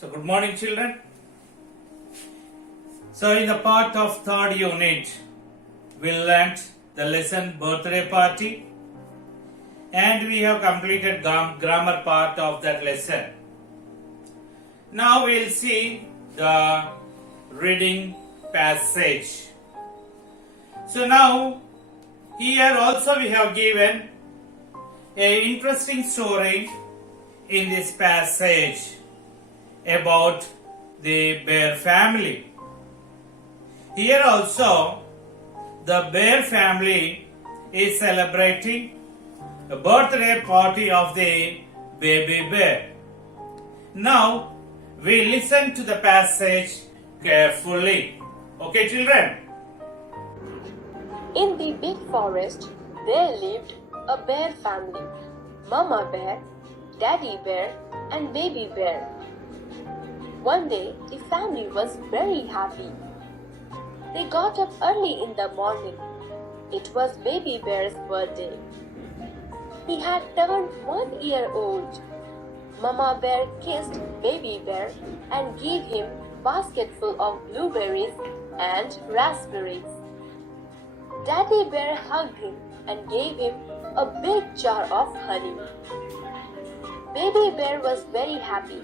So good morning children. So in the part of third unit, we learnt the lesson birthday party and we have completed grammar part of that lesson. Now we will see the reading passage. So now here also we have given a interesting story in this passage about the bear family. Here also the bear family is celebrating a birthday party of the baby bear. Now we listen to the passage carefully. Okay children? In the big forest, there lived a bear family. Mama bear, daddy bear, and baby bear. One day, the family was very happy. They got up early in the morning. It was baby bear's birthday. He had turned 1 year old. Mama bear kissed baby bear and gave him a basket full of blueberries and raspberries. Daddy bear hugged him and gave him a big jar of honey. Baby bear was very happy.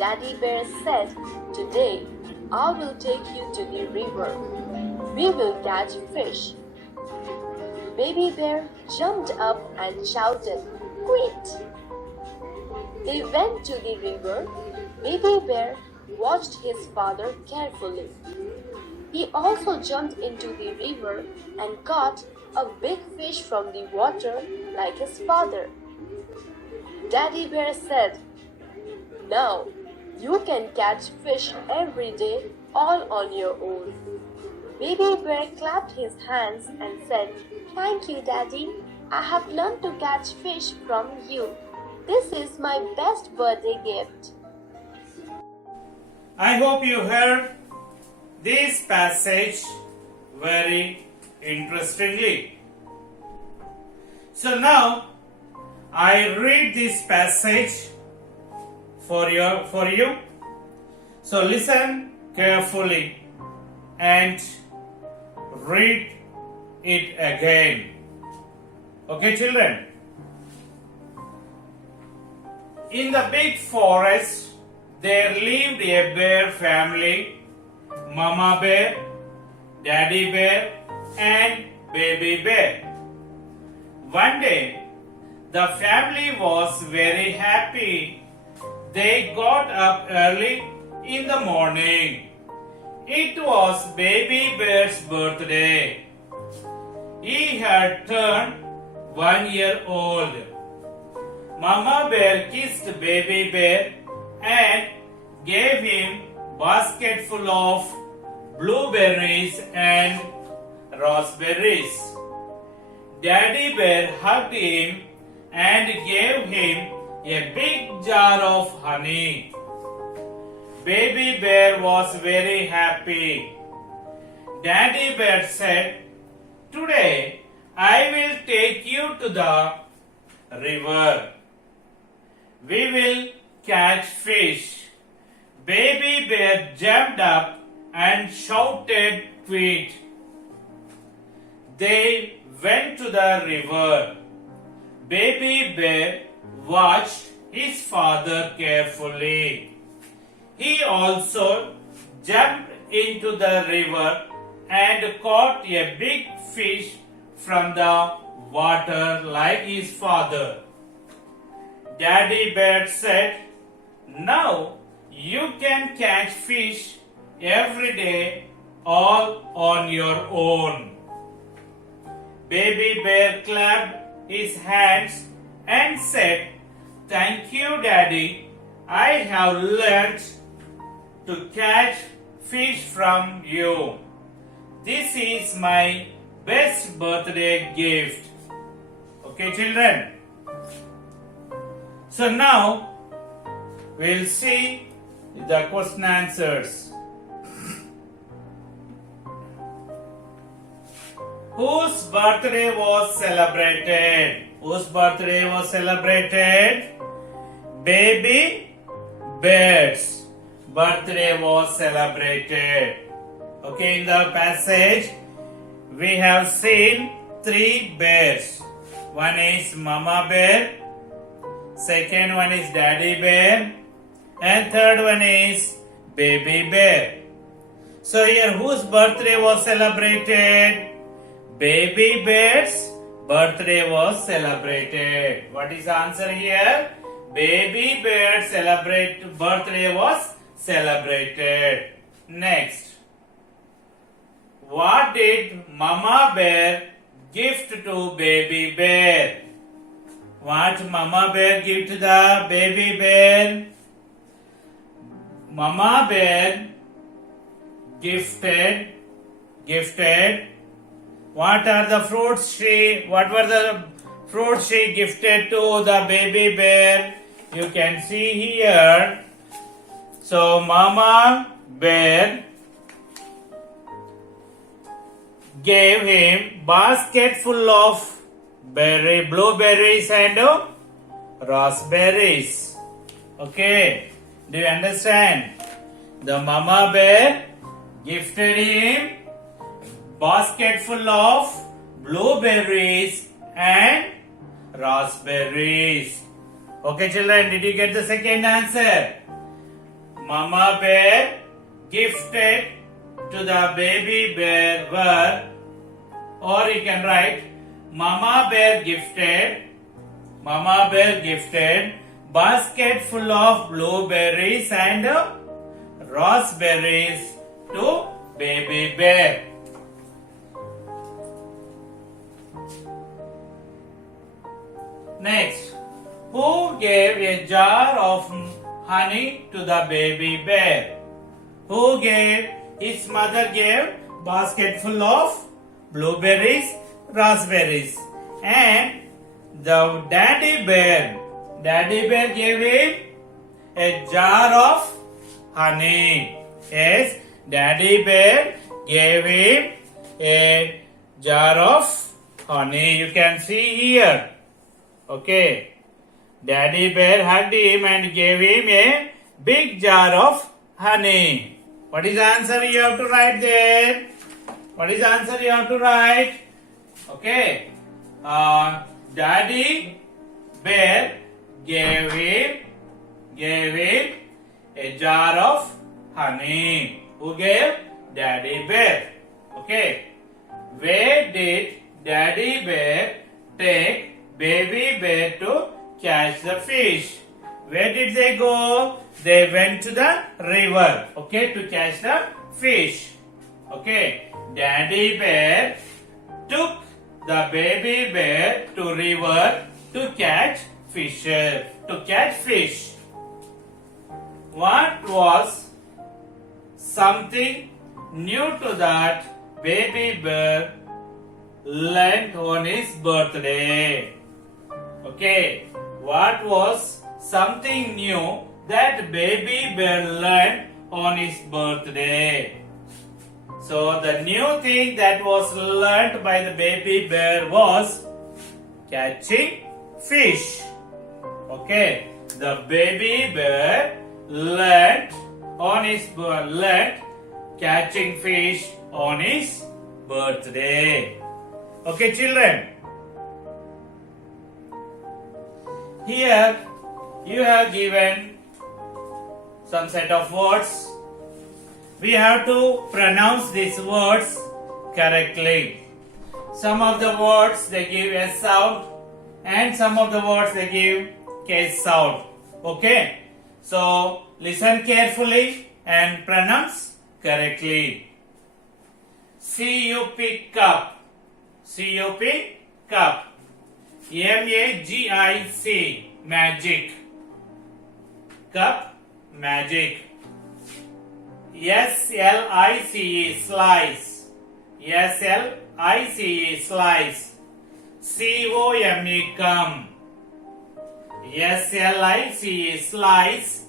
Daddy bear said, "Today I will take you to the river. We will catch fish." Baby bear jumped up and shouted, "Quit!" They went to the river. Baby bear watched his father carefully. He also jumped into the river and caught a big fish from the water like his father. Daddy bear said, "Now you can catch fish every day all on your own." Baby bear clapped his hands and said, "Thank you, Daddy. I have learned to catch fish from you. This is my best birthday gift." I hope you heard this passage very interestingly. So now I read this passage for you. So listen carefully and read it again. Okay children? In the big forest there lived a bear family. Mama bear, daddy bear, and baby bear. One day, the family was very happy. They got up early in the morning. It was baby bear's birthday. He had turned 1 year old. Mama bear kissed baby bear and gave him basket full of blueberries and raspberries. Daddy bear hugged him and gave him a big jar of honey. Baby bear was very happy. Daddy bear said, "Today I will take you to the river. We will catch fish." Baby bear jumped up and shouted, "Quit!" They went to the river. Baby bear watched his father carefully. He also jumped into the river and caught a big fish from the water like his father. Daddy bear said, "Now you can catch fish every day all on your own." Baby bear clapped his hands and said, "Thank you, Daddy. I have learned to catch fish from you. This is my best birthday gift." Okay, children? So now we'll see the question answers. Whose birthday was celebrated? Whose birthday was celebrated? Baby Bear's. birthday was celebrated. Okay, in the passage, we have seen three bears. One is Mama Bear, second one is Daddy Bear, and third one is Baby Bear. So here, whose birthday was celebrated? Baby Bear's birthday was celebrated. What is the answer here? Baby Bear's birthday was celebrated. Next, what did Mama Bear gift to Baby Bear? What Mama Bear give to the Baby Bear? Mama Bear gifted. What were the fruits she gifted to the Baby Bear? You can see here. So Mama Bear gave him basket full of blueberries and raspberries. Okay, do you understand? The Mama Bear gifted him basket full of blueberries and raspberries. Okay, children, did you get the second answer? Mama Bear gifted to the Baby Bear were, or you can write, Mama Bear gifted basket full of blueberries and raspberries to Baby Bear. Next, who gave a jar of honey to the Baby Bear? His mother gave basket full of blueberries, raspberries, and the Daddy Bear gave him a jar of honey. Yes, Daddy Bear gave him a jar of honey. You can see here. Okay, Daddy Bear hugged him and gave him a big jar of honey. What is the answer you have to write there? What is the answer you have to write? Okay, Daddy Bear gave him a jar of honey. Who gave? Daddy Bear. Okay, where did Daddy Bear take Baby Bear to catch the fish? Where did they go? They went to the river, okay, to catch the fish. Okay, Daddy Bear took the Baby Bear to river to catch fish. What was something new to that Baby Bear learned on his birthday? Okay, what was something new that Baby Bear learned on his birthday? So the new thing that was learned by the Baby Bear was catching fish. Okay, the Baby Bear learned catching fish on his birthday. Okay, children. Here you have given some set of words. We have to pronounce these words correctly. Some of the words they give S sound and some of the words they give K sound. Okay? So listen carefully and pronounce correctly. C-U-P, cup. C-U-P, cup. M-A-G-I-C, magic. Cup, magic. S-L-I-C-E, slice. S-L-I-C-E, slice. C-O-M-E, come. S-L-I-C-E, slice.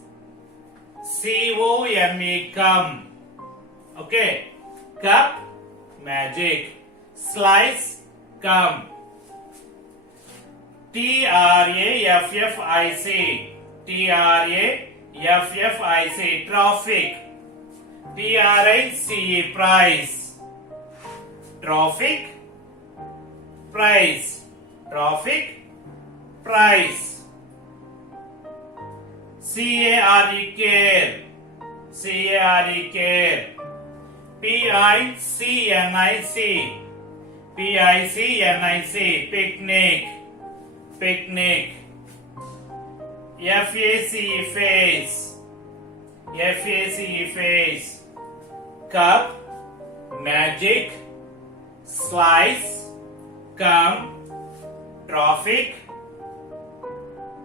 C-O-M-E, come. Okay. Cup, magic. Slice, come. T-R-A-F-F-I-C. T-R-A-F-F-I-C. F-F-I-C, traffic. P-R-I-C-E, price. Traffic, price. Traffic, price. C-A-R-E, care. C-A-R-E, care. P-I-C-N-I-C. P-I-C-N-I-C, picnic. Picnic. F-A-C-E, face. F-A-C-E, face. Cup, magic, slice, come, traffic,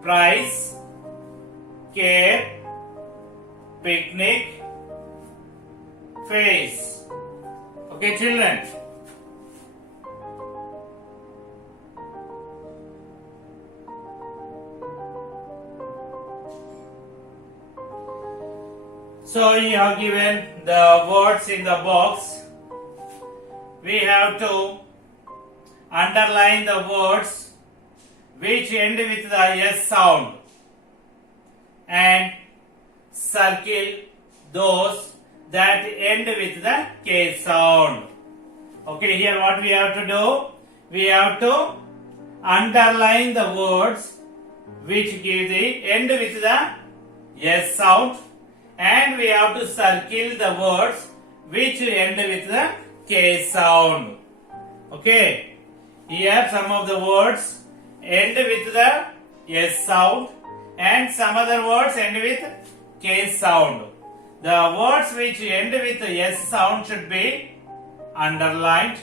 price, care, picnic, face. Okay, children. So you have given the words in the box. We have to underline the words which end with the S sound and circle those that end with the K sound. Okay, here what we have to do? We have to underline the words which give the end with the S sound, and we have to circle the words which end with the K sound. Okay, here some of the words end with the S sound and some other words end with K sound. The words which end with the S sound should be underlined,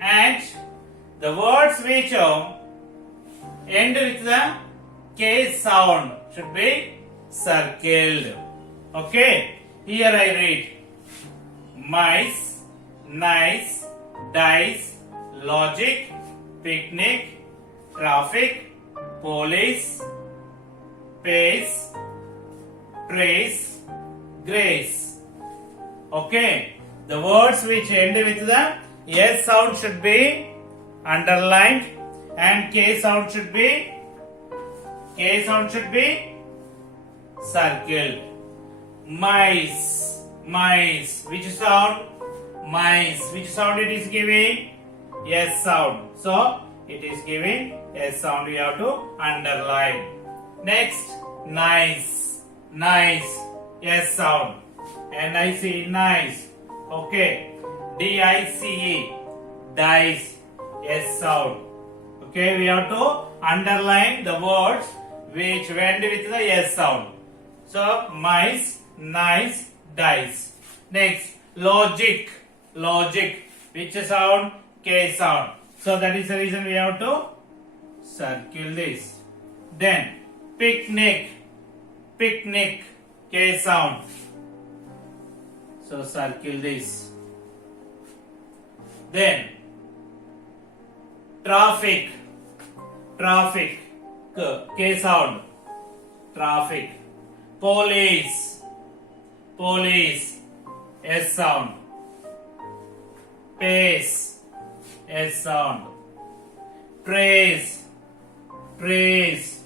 and the words which end with the K sound should be circled. Okay, here I read mice, nice, dice, logic, picnic, traffic, police, pace, trace, grace. Okay, the words which end with the S sound should be underlined and K sound should be circled. Mice, mice. Which sound? Mice. Which sound it is giving? S sound. So it is giving S sound. We have to underline. Next, nice, nice. S sound. N-I-C, nice. Okay. D-I-C-E, dice. S sound. Okay, we have to underline the words which end with the S sound. So mice, nice, dice. Next, logic, logic. Which sound? K sound. So that is the reason we have to circle this. Then picnic, picnic, K sound. So circle this. Then traffic, traffic, K sound. Traffic. Police, police, S sound. Pace, S sound. Trace, trace,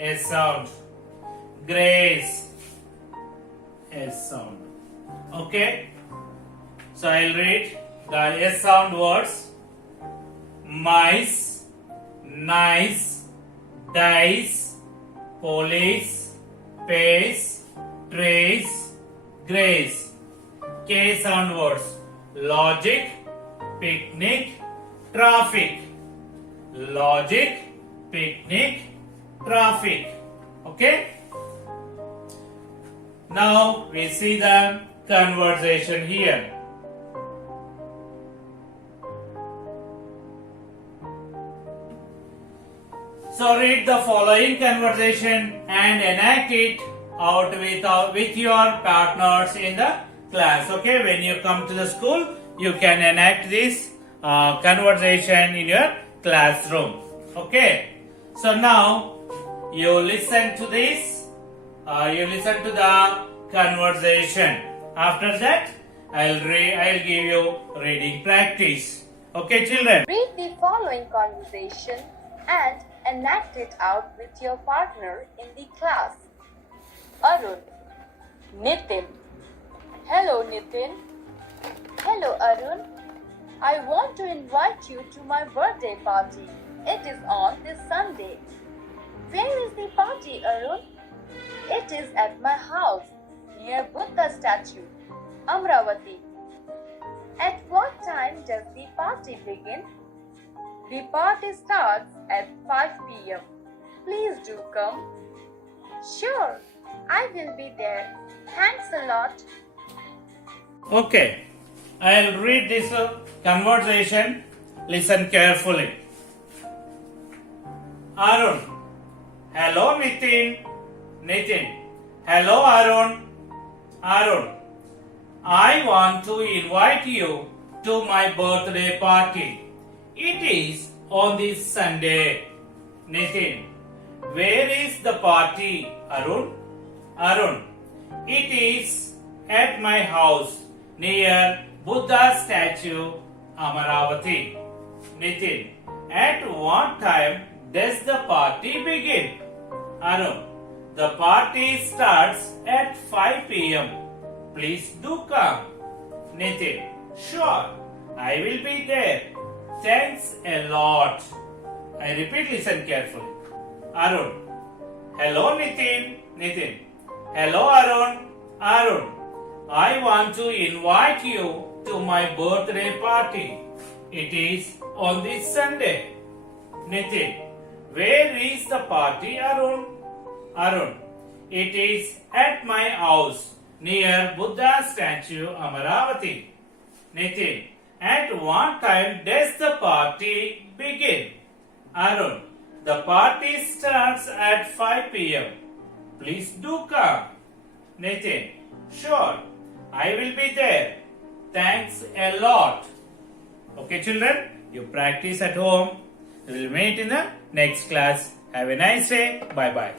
S sound. Grace, S sound. Okay, so I'll read the S sound words. Mice, nice, dice, police, pace, trace, grace. K sound words. Logic, picnic, traffic. Logic, picnic, traffic. Okay? Now we see the conversation here. So read the following conversation and enact it out with your partners in the class. Okay, when you come to the school, you can enact this conversation in your classroom. Okay, so now you listen to this. You listen to the conversation. After that, I'll give you reading practice. Okay, children. Read the following conversation and enact it out with your partner in the class. Arun. Nitin. Hello, Nitin. Hello, Arun. I want to invite you to my birthday party. It is on this Sunday. Where is the party, Arun? It is at my house, near Buddha statue, Amravati. At what time does the party begin? The party starts at 5 p.m. Please do come. Sure, I will be there. Thanks a lot. Okay, I'll read this conversation. Listen carefully. Arun. Hello, Nitin. Nitin. Hello, Arun. Arun. I want to invite you to my birthday party. It is on this Sunday. Nitin. Where is the party, Arun? Arun. It is at my house near Buddha statue, Amaravati. Nitin. At what time does the party begin? Arun. The party starts at 5 p.m. Please do come. Nitin. Sure, I will be there. Thanks a lot. I repeat, listen carefully. Arun. Hello, Nitin. Nitin. Hello, Arun. Arun. I want to invite you to my birthday party. It is on this Sunday. Nitin. Where is the party, Arun? Arun. It is at my house near Buddha statue, Amaravati. Nitin. At what time does the party begin? Arun. The party starts at 5 p.m. Please do come. Nitin. Sure, I will be there. Thanks a lot. Okay, children, you practice at home. We will meet in the next class. Have a nice day. Bye bye.